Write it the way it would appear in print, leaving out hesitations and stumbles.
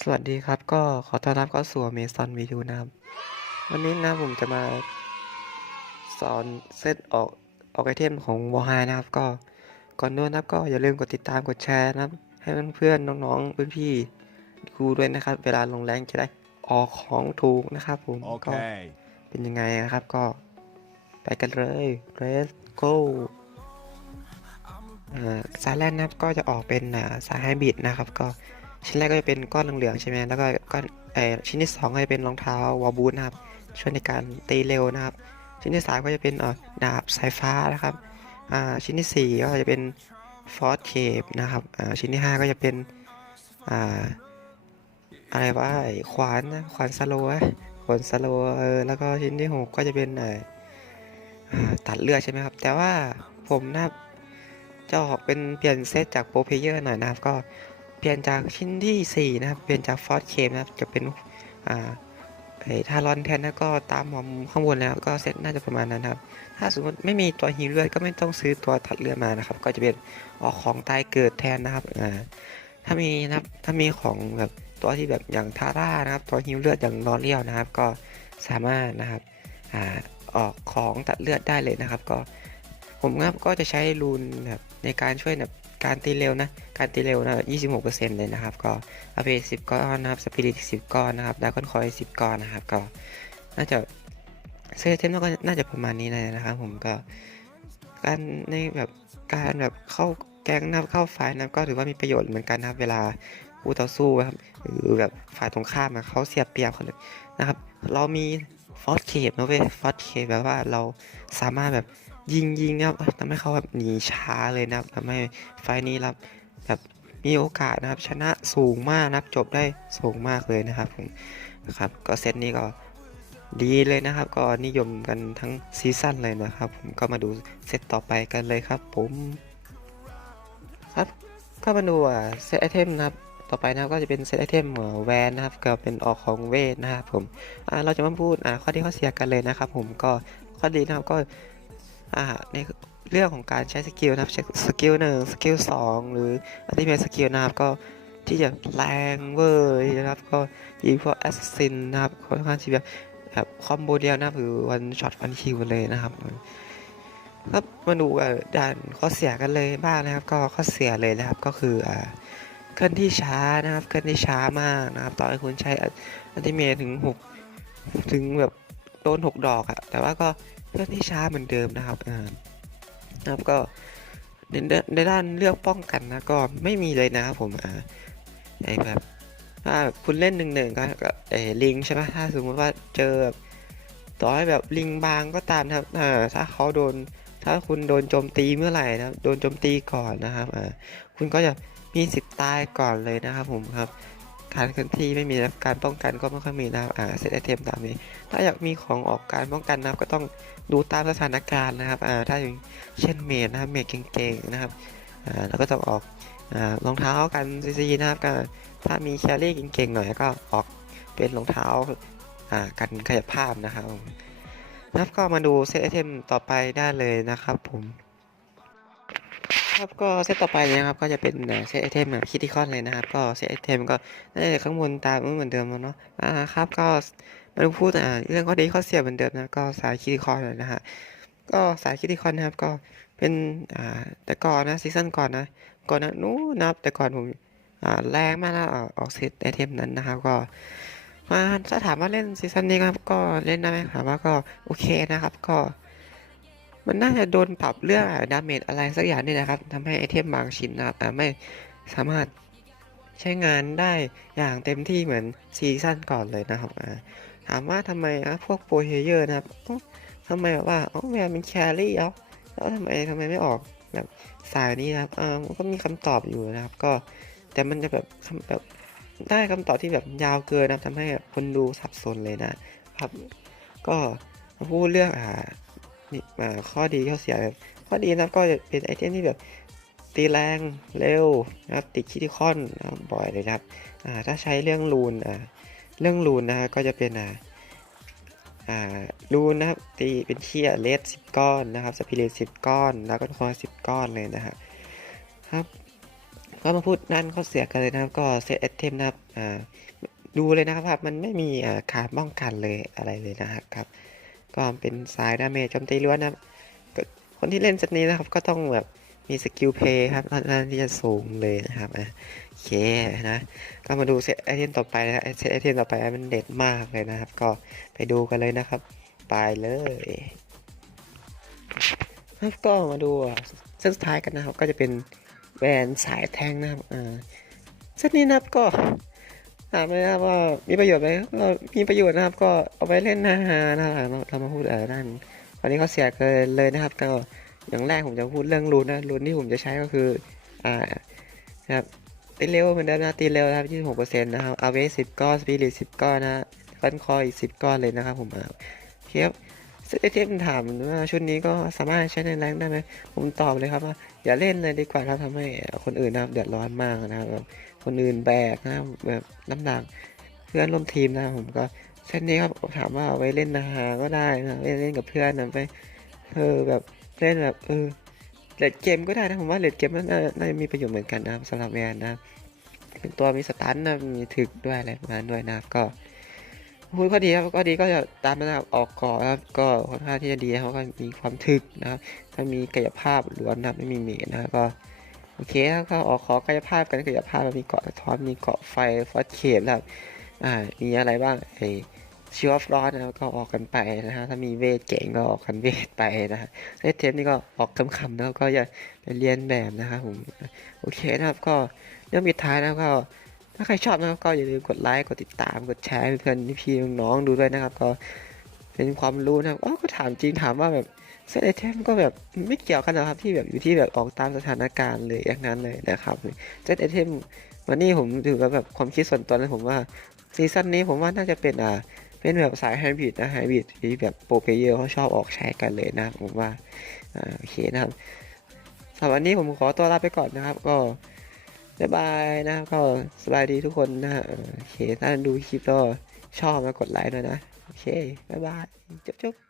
สวัสดีครับก็ขอต้อนรับเข้าสู่ Amazon Video นะครับวันนี้นะผมจะมาสอนเซตออกไอเทมของ Warhide นะครับก็ก่อนนู้นนะครับก็อย่าลืมกดติดตามกดแชร์นะครับให้เพื่อนๆน้องๆพี่ๆครูด้วยนะครับเวลาลงแรงจะได้ออกของถูกนะครับผมก็ Okay. เป็นยังไงนะครับก็ไปกันเลย Let's go สายแรกนะครับก็จะออกเป็นสายไฮบริดนะครับก็ชิ้นแรกก็จะเป็นก้อนเหลืองๆใช่ไหมแล้วก็ก้อนชิ้นที่สองก็จะเป็นรองเท้าวอลบูทนะครับช่วยในการตีเร็วนะครับชิ้นที่สามก็จะเป็นดาบสายฟ้านะครับชิ้นที่สี่ก็จะเป็นฟอสเคปนะครับชิ้นที่ห้าก็จะเป็นอ่าอะไรวะขวานนะขวานสโลว์ขวานสโลว์แล้วก็ชิ้นที่หกก็จะเป็นตัดเลือดใช่ไหมครับแต่ว่าผมนะครับจะออกเป็นเปลี่ยนเซตจากโปรเพลเยอร์หน่อยนะครับก็เปลี่ยนจากชิ้นที่4นะครับเปลี่ยนจากฟอสเคมนะครับจะเป็นอ่าทารอนแทนแล้วก็ตามหมอมข้างบนแล้วก็เซตน่าจะประมาณนั้นครับถ้าสมมติไม่มีตัวฮีเลือดก็ไม่ต้องซื้อตัวตัดเลือดมานะครับก็จะเป็นออกของตายเกิดแทนนะครับถ้ามีนะครับถ้ามีของแบบตัวที่แบบอย่างทาร่านะครับตัวฮีเลือดอย่างลอเรียลนะครับก็สามารถนะครับอ่า ออกของตัดเลือดได้เลยนะครับก็ผมครับก็จะใช้รูนแบบในการช่วยแบบการตีเร็วนะการตีเร็วนะ26%เลยนะครับก็อเว10ก้อนนะครับสปิริต10ก้อนนะครับดากอนคอย10ก้อนนะครับก็น่าจะเซตเทมก็น่าจะประมาณนี้เลยนะครับผมก็การในแบบการแบบเข้าแก๊งนะครับเข้าฝ่ายนะครับก็ถือว่ามีประโยชน์เหมือนกันนะครับเวลาคู่ต่อสู้ครับหรือแบบฝ่ายตรงข้ามเขาเสียเปรียบเขาเลยนะครับเรามีฟอสเคปนะเว้ยฟอสเคปแบบว่าเราสามารถแบบยิงนะครับทำให้เขาแบบหนีช้าเลยนะครับทำให้ไฟนี้รับแบบมีโอกาสนะครับชนะสูงมากนะครับจบได้สูงมากเลยนะครับผมนะครับก็เซตนี้ก็ดีเลยนะครับก็นิยมกันทั้งซีซั่นเลยนะครับผมก็มาดูเซตต่อไปกันเลยครับผมครับก็มาดูเซตไอเทมนะครับต่อไปนะครับก็จะเป็นเซตไอเทมแวนนะครับก็เป็นออกของเวทนะครับผมเราจะมาพูดข้อดีข้อเสียกันเลยนะครับผมก็ข้อดีนะครับก็ในเรื่องของการใช้สกิลนะครับใช้สกิล1สกิล2หรืออัลติเมทสกิลนะครับก็ที่จะแรงเวอร์นะครับก็ยิงพวกแอสซินนะครับค่อนข้างที่แบบคอมโบเดียวนะครับหรือวันช็อตวันคิวเลยนะครับครับมาดูด้านข้อเสียกันเลยบ้างนะครับก็ข้อเสียเลยนะครับก็คือเคลื่อนที่ช้านะครับเคลื่อนที่ช้ามากนะครับต่อให้คุณใช้อัลติเมทถึง6ถึงแบบโดน6ดอกอะแต่ว่าก็เคลื่อนที่ช้าเหมือนเดิมนะครับนะครับก็ในด้านเลือกป้องกันนะก็ไม่มีเลยนะครับผมไอแบบถ้าคุณเล่น1-1ก็ลิงใช่ไหมถ้าสมมติว่าเจอแบบต่อให้แบบลิงบางก็ตามนะครับถ้าเขาโดนถ้าคุณโดนโจมตีเมื่อไหร่นะโดนโจมตีก่อนนะครับคุณก็จะมีสิทธิ์ตายก่อนเลยนะครับผมครับการเคลื่อนที่ไม่มีการป้องกันก็ไม่ค่อยมีนะครับเซตไอเทมตามนี้ถ้าอยากมีของออกการป้องกันนะครับก็ต้องดูตามสถานการณ์นะครับถ้าอย่างเช่นเมจนะครับเมจเก่งๆนะครับแล้วก็ต้องออกรองเท้ากันซีนะครับก็ถ้ามีแครี่เก่งๆหน่อยก็ออกเป็นรองเท้ากันขยับภาพนะครับนะครับก็มาดูเซตไอเทมต่อไปได้เลยนะครับผมครับก็เซตต่อไปเนี่ยครับก็จะเป็นเซตไอเทมแบบคิติคอนเลยนะครับก็เซตไอเทมก็น่าจะข้างบนตามเหมือนเดิมแล้วเนาะครับก็มาดูพูดเรื่องข้อดีข้อเสียเหมือนเดิมนะก็สายคิติคอนเลยนะฮะก็สายคิติคอนนะครับก็เป็นแต่ก่อนนะซีซั่นก่อนนะก่อนนะนู้นนะครับแต่ก่อนผมแรงมากนะออกเซตไอเทมนั้นนะครับก็มาถ้าถามว่าเล่นซีซั่นนี้ครับก็เล่นได้ไหมถามว่าก็โอเคนะครับก็มันน่าจะโดนปรับเรื่องดาเมจอะไรสักอย่างนี่นะครับทำให้ไอเทมบางชิ้นนะครับไม่สามารถใช้งานได้อย่างเต็มที่เหมือนซีซั่นก่อนเลยนะครับถามว่าทำไมพวกโปรเพลเยอร์นะครับทำไมแบบว่าแมนเป็นแครี่แล้วทำไมไม่ออกแบบสายนี้นะครับมันก็มีคำตอบอยู่นะครับก็แต่มันจะแบบได้คำตอบที่แบบยาวเกินนะครับทำให้คนดูสับสนเลยนะครับก็มาพูดเรื่องนี่ข้อดีข้อเสียแบบข้อดีนะครับก็จะเป็นไอเทมที่แบบตีแรงเร็วนะครับติดคิติคอนบ่อยเลยนะครับถ้าใช้เรื่องรูนนะก็จะเป็นรูนนะครับตีเป็นเทียเลส10 ก้อนนะครับสปิริต10 ก้อนแล้วก็คอย10 ก้อนเลยนะครับครับก็ ก็มาพูดด้านข้อเสียกันเลยนะครับก็เซตไอเทมนะครับดูเลยนะครับว่ามันไม่มีการป้องกันเลยอะไรเลยนะครับก็เป็นสายดาเมจโจมตีล้วนนะครับก็คนที่เล่นเซตนี้นะครับก็ต้องแบบมีสกิลเพลย์ครับค่อนข้างที่จะสูงเลยนะครับโอเคนะก็มาดูเซตไอเทมต่อไปนะเซตไอเทมต่อไปมันเด็ดมากเลยนะครับก็ไปดูกันเลยนะครับไปเลยครับก็มาดูเซตสุดท้ายกันนะครับก็จะเป็นแวนสายแทงนะครับเซตนี้นะครับก็ถามเลยนะครับว่ามีประโยชน์ไหมก็มีประโยชน์นะครับก็เอาไปเล่นนะฮะนะครับเรามาพูดด้านตอนนี้เขาเสียเกินเลยนะครับก็อย่างแรกผมจะพูดเรื่องรูนนะรูนที่ผมจะใช้ก็คืออ่านะครับตีเร็วเหมือนเดิมนะตีเร็วนะครับ26%นะครับเอาเวส10 ก้อนสปิริต10 ก้อนนะฟันคออีก10 ก้อนเลยนะครับผมเทียบเซตเทมถามว่าชุดนี้ก็สามารถใช้ในแรงได้ไหมผมตอบเลยครับว่าอย่าเล่นเลยดีกว่าครับทำให้คนอื่นนะครับเดือดร้อนมากนะครับคนอื่นแบกนะแบบน้ำหนักเพื่อนร่วมทีมนะผมก็เส้นนี้ครับถามว่าเอาไว้เล่นนะฮะก็ได้นะเล่นกับเพื่อนนะไปแบบเล่นแบบเลดเกมก็ได้นะผมว่าเลดเกมน่าจะมีประโยชน์เหมือนกันนะครับสำหรับแวนนะเป็นตัวมีสตันนะมีถึกด้วยอะไรประมาณด้วยนะครับก็พูดข้อดีครับข้อดีก็จะตามนะครับออกเกาะครับก็ค่อนข้างที่จะดีเขาก็มีความถึกนะครับถ้ามีกายภาพล้วนนะครับไม่มีเมจนะครับก็ โอเคครับก็ออกขอกายภาพกันกายภาพมีเกาะสะท้อนมีเกาะไฟฟอสเคปแล้วมีอะไรบ้างชิวออฟรอสนะครับก็ออกกันไปนะฮะถ้ามีเวทเก่งก็ออกกันเวทไปนะฮะเซตเทปนี่ก็ออกคำๆแล้วก็อย่าไปเรียนแบบนะครับผมโอเคนะครับก็เรื่องปิดท้ายนะครับก็ถ้าใครชอบนะครับก็อย่าลืมกดไลค์กดติดตามกดแชร์ให้เพื่อนพี่น้องๆดูด้วยนะครับก็เป็นความรู้นะครับอ๋อก็ถามจริงถามว่าแบบเซตไอเทมก็แบบไม่เกี่ยวกันนะครับที่แบบอยู่ที่แบบออกตามสถานการณ์เลยอย่างนั้นเลยนะครับเซตไอเทมวันนี้ผมถือว่าแบบความคิดส่วนตัวนะผมว่าซีซั่นนี้ผมว่าน่าจะเป็นเป็นแบบสายไฮบริดนะไฮบริดที่แบบโปรเพลเยอร์เขาชอบออกใช้กันเลยนะผมว่าโอเคนะครับสำหรับวันนี้ผมขอตัวลาไปก่อนนะครับก็บ๊ายบายนะครับก็สบายดีทุกคนนะฮะโอเคถ้าดูคลิปก็ชอบแล้วกดไลค์ด้วยนะโอเคบ๊ายบายจุ๊บ